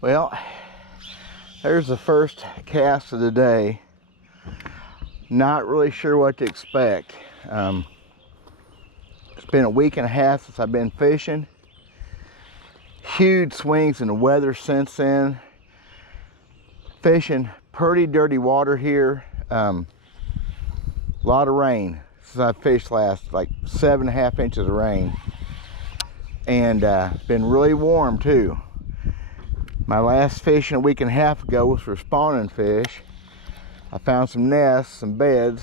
Well, there's the first cast of the day. Not really sure what to expect. It's been a week and a half since I've been fishing. Huge swings in the weather since then. Fishing pretty dirty water here. A lot of rain since I fished last, like 7.5 inches of rain. And been really warm too. My last fishing a week and a half ago was for spawning fish. I found some nests, some beds,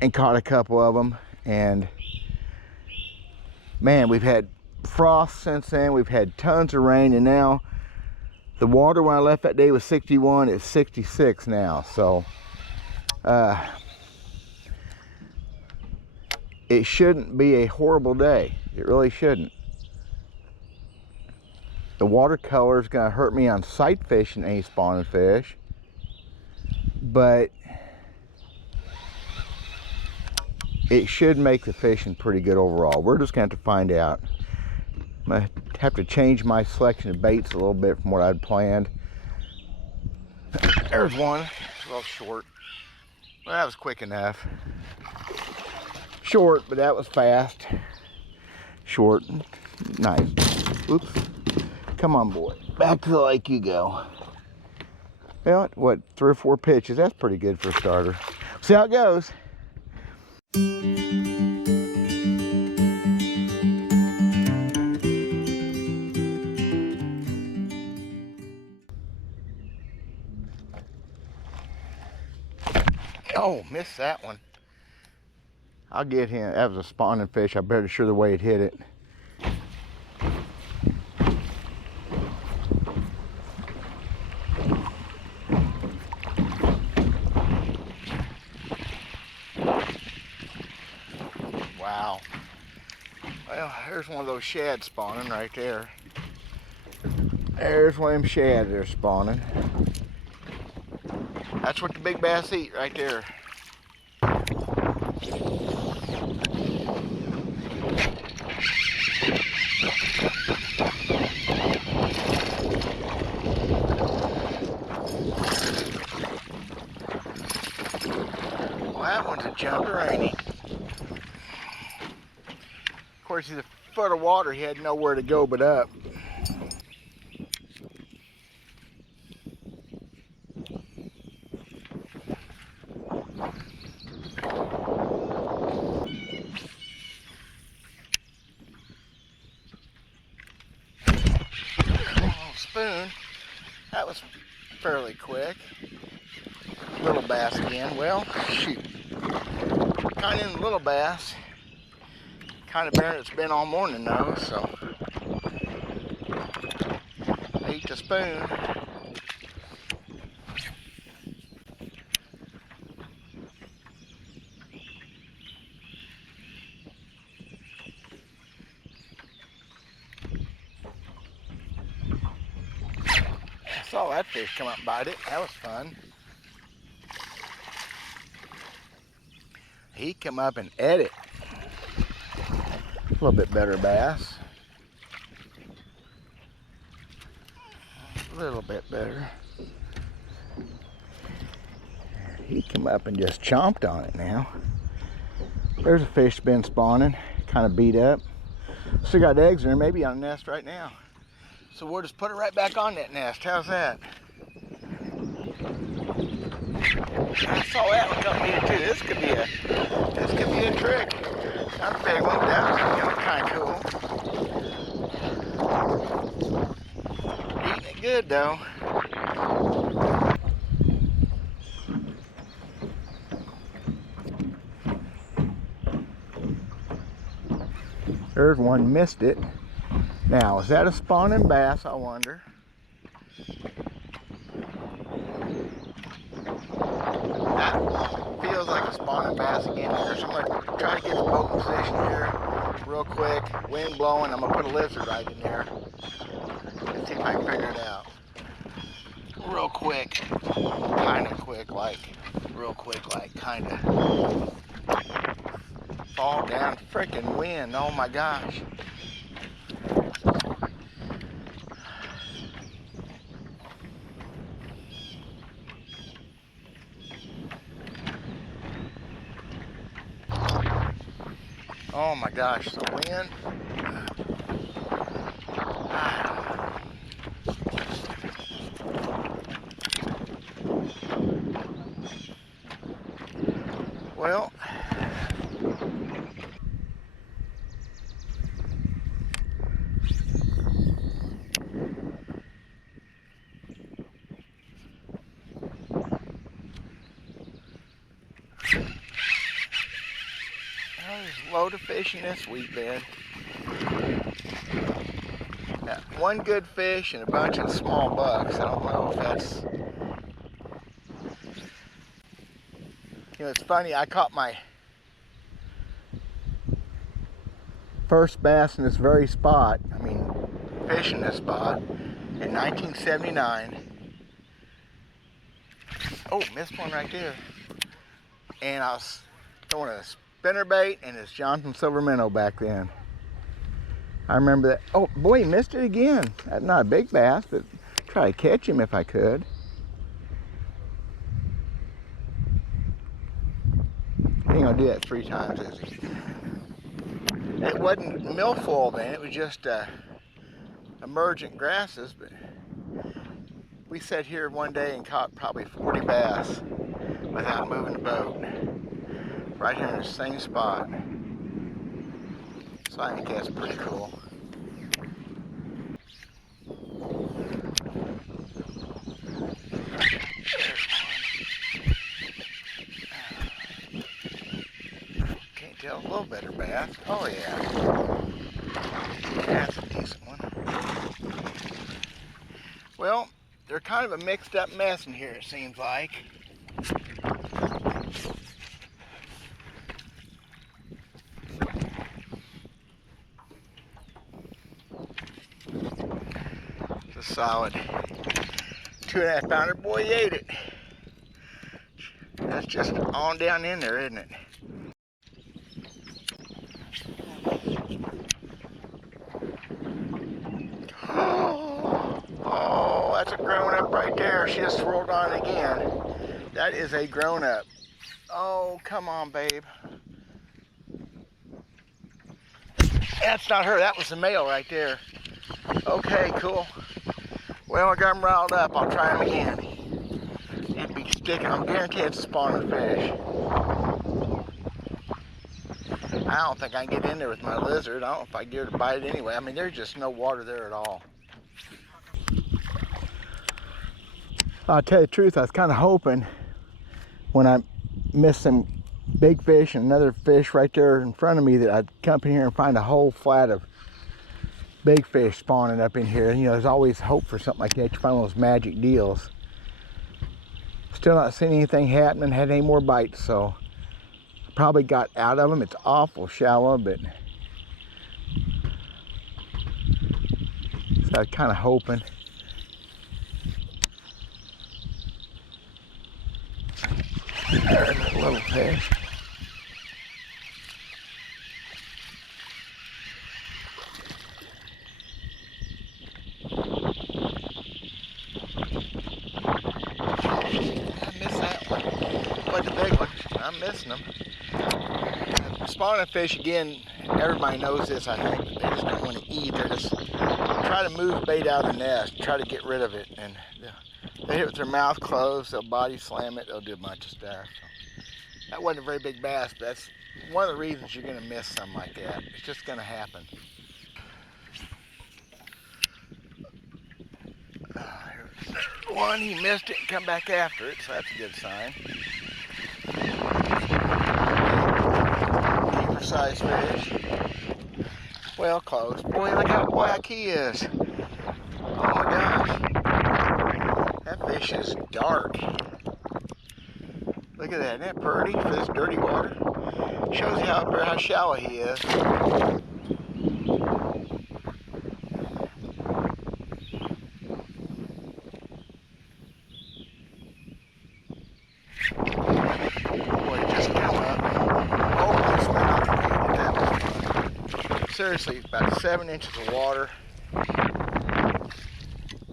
and caught a couple of them. And man, we've had frost since then. We've had tons of rain, and now the water when I left that day was 61. It's 66 now. So it shouldn't be a horrible day. It really shouldn't. The watercolor is going to hurt me on sight fishing any spawning fish, but it should make the fishing pretty good overall. We're just going to have to find out. I'm going to have to change my selection of baits a little bit from what I'd planned. There's one. It's a little short. Well, that was quick enough. Short, but that was fast. Short. Nice. Oops. Come on, boy. Back to the lake you go. Well, what, 3 or 4 pitches? That's pretty good for a starter. See how it goes. Oh, missed that one. I'll get him. That was a spawning fish. I'm better sure the way it hit it. Wow. Well, there's one of those shad spawning right there. There's one of them shad they're spawning. That's what the big bass eat right there. Well, that one's a jumper, ain't he? Of course, he's a foot of water. He had nowhere to go but up. Spoon. That was fairly quick. Little bass again. Well, shoot. Kind of in the little bass. Kind of better it's been all morning though, so. Ate the spoon. I saw that fish come up and bite it. That was fun. He come up and ate it. A little bit better bass. A little bit better. He come up and just chomped on it now. There's a fish been spawning, kind of beat up. Still got eggs in there, maybe on a nest right now. So we'll just put it right back on that nest. How's that? I saw that one come in too. This could be a trick. Not a big one, but that was kind of cool. Eating it good though. There's one, missed it. Now, is that a spawning bass, I wonder? That feels like a spawning bass again here. So I'm going to try to get the boat in position here real quick. Wind blowing, I'm going to put a lizard right in there. Let's see if I can figure it out. Real quick. Kind of quick, like. Real quick, like, kind of. Fall down, freaking wind, oh my gosh. Oh my gosh, the wind. Well, there's a load of fish in this wheat bed. One good fish and a bunch of small bucks. I don't know if that's... You know, it's funny, I caught my first bass in this very spot, fish in this spot, in 1979. Oh, missed one right there. And I was throwing a spinnerbait and it's Johnson Silver Minnow back then. I remember that. Oh boy, he missed it again. That's not a big bass, but try to catch him if I could. He ain't gonna do that 3 times, is he? It wasn't milfoil then, it was just emergent grasses, but we sat here one day and caught probably 40 bass without moving the boat. Right here in the same spot. So I think that's pretty cool. Can't tell, a little better bass. Oh yeah. That's a decent one. Well, they're kind of a mixed up mess in here, it seems like. It's a solid 2.5 pounder. Boy, he ate it. That's just on down in there, isn't it? Oh, that's a grown up right there. She just swirled on it again. That is a grown up. Oh, come on, babe. That's not her. That was the male right there. Okay, cool. Well, I got him riled up. I'll try him again. It'd be sticking. I'm guaranteed it's a spawning fish. I don't think I can get in there with my lizard. I don't know if I can get her to bite it anyway. There's just no water there at all. I'll tell you the truth, I was kind of hoping when I missed some big fish and another fish right there in front of me that I'd come in here and find a whole flat of big fish spawning up in here. You know, there's always hope for something like that. You find one of those magic deals. Still not seeing anything happening, had any more bites, so I probably got out of them. It's awful shallow, but so I was kind of hoping. There's a little fish. But the big one, I'm missing them. Spawning fish, again, everybody knows this, I think. They just don't want to eat. They just try to move bait out of the nest, try to get rid of it. And they hit it with their mouth closed, they'll body slam it, they'll do a bunch of stuff. So that wasn't a very big bass, but that's one of the reasons you're going to miss something like that. It's just going to happen. Here's one, he missed it and come back after it, so that's a good sign. Keeper size fish. Well, close. Boy, look how black he is. Oh my gosh. That fish is dark. Look at that. Isn't that pretty for this dirty water? Shows you how shallow he is. Seriously, about 7 inches of water.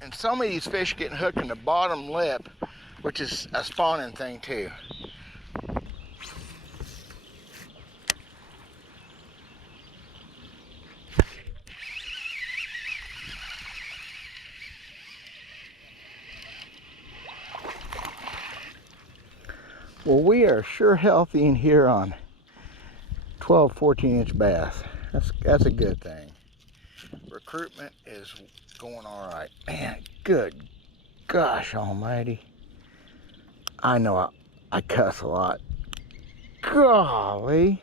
And some of these fish are getting hooked in the bottom lip, which is a spawning thing too. Well, we are sure healthy in here on 12, 14-inch bass. That's a good thing. Recruitment is going all right. Man, good gosh almighty. I know I cuss a lot. Golly.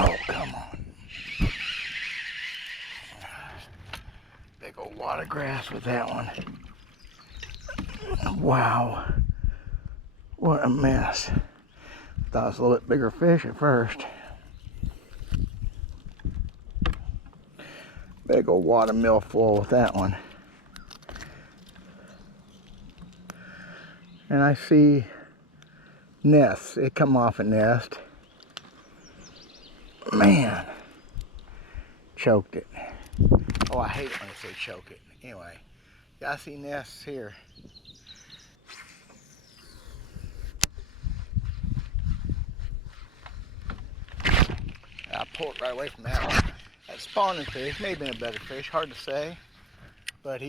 Oh, come on. Big old wad of grass with that one. Wow. What a mess. Thought it was a little bit bigger fish at first. Big old wad of meal full with that one. And I see nests. It come off a nest. Man. Choked it. Oh, I hate it when they say choke it. Anyway, yeah, I see nests here. I pulled it right away from that one. That spawning fish may have been a better fish, hard to say. But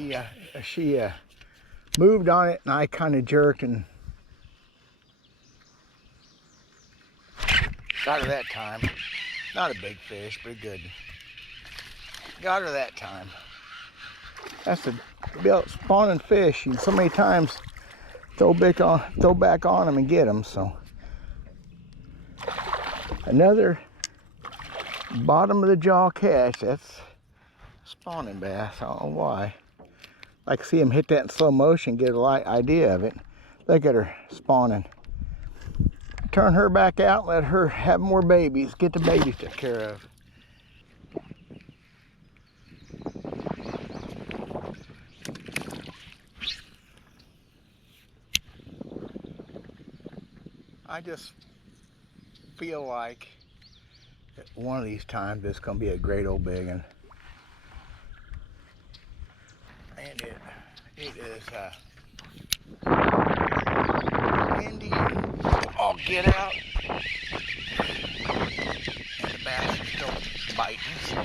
she moved on it, and I kind of jerked and got her that time. Not a big fish, but a good. Got her that time. That's a spawning fish. You so many times throw back on them and get them. So another bottom of the jaw catch. That's spawning bass. I don't know why. I can see him hit that in slow motion, get a light idea of it. Look at her spawning. Turn her back out, let her have more babies. Get the babies taken care of. I just feel like that one of these times it's going to be a great old big one. And it is windy. I'll get out. And the bass is still biting. So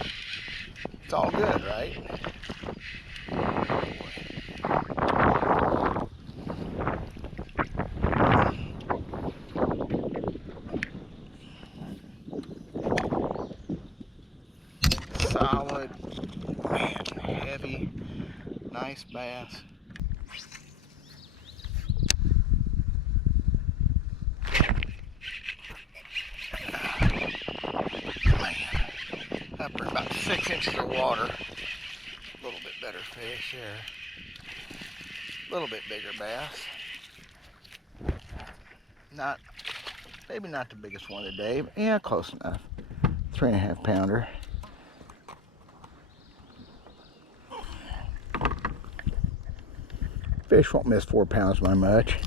it's all good, right? Solid, man, heavy, nice bass. Man, up in about 6 inches of water. A little bit better fish here. A little bit bigger bass. Maybe not the biggest one today, but yeah, close enough. 3.5 pounder. Fish won't miss 4 pounds by much.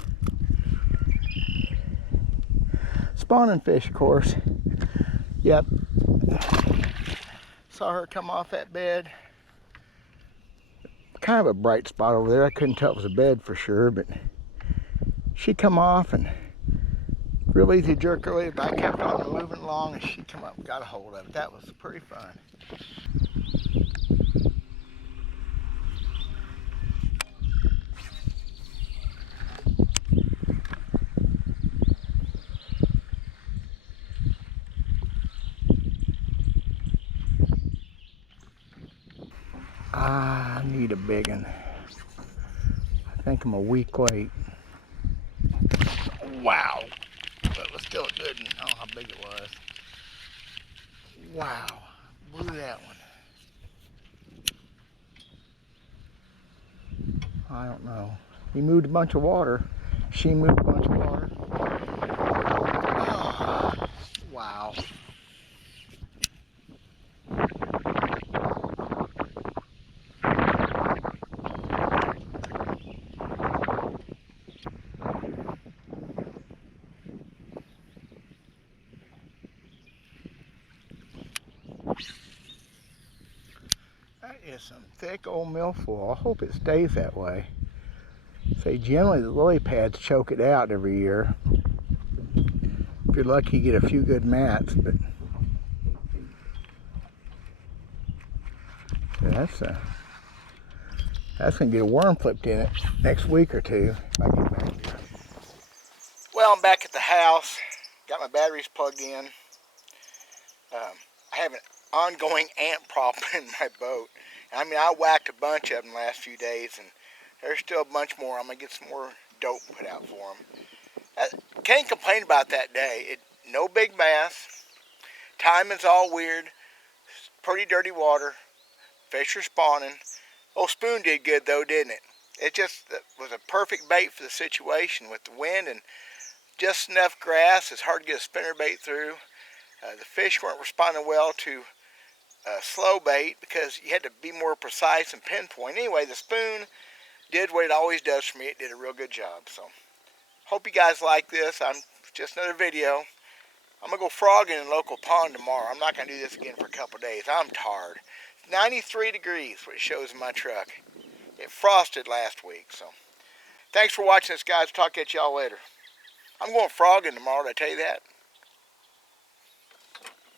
Spawning fish, of course. Yep. Saw her come off that bed. Kind of a bright spot over there. I couldn't tell it was a bed for sure, but she come off and real easy jerk her. But I kept on moving along and she come up and got a hold of it. That was pretty fun. I need a big one. I think I'm a week late. Wow. But it was still a good one. I don't know how big it was. Wow. Blew that one. I don't know. He moved a bunch of water. She moved a bunch of water. Oh, wow. is some thick old milfoil. I hope it stays that way. Say generally the lily pads choke it out every year. If you're lucky, you get a few good mats, but that's gonna get a worm flipped in it next week or two. If I get back here. Well, I'm back at the house. Got my batteries plugged in. I have an ongoing ant problem in my boat. I mean, I whacked a bunch of them the last few days, and there's still a bunch more. I'm gonna get some more dope put out for them. Can't complain about that day. No big bass. Timing's all weird. Pretty dirty water. Fish are spawning. Old spoon did good though, didn't it? It just was a perfect bait for the situation with the wind and just enough grass. It's hard to get a spinnerbait through. The fish weren't responding well to slow bait because you had to be more precise and pinpoint. Anyway, the spoon did what it always does for me. It did a real good job. So, hope you guys like this. Just another video. I'm going to go frogging in a local pond tomorrow. I'm not going to do this again for a couple days. I'm tired. 93 degrees, what it shows in my truck. It frosted last week. So, thanks for watching this, guys. Talk to y'all later. I'm going frogging tomorrow. Did I tell you that?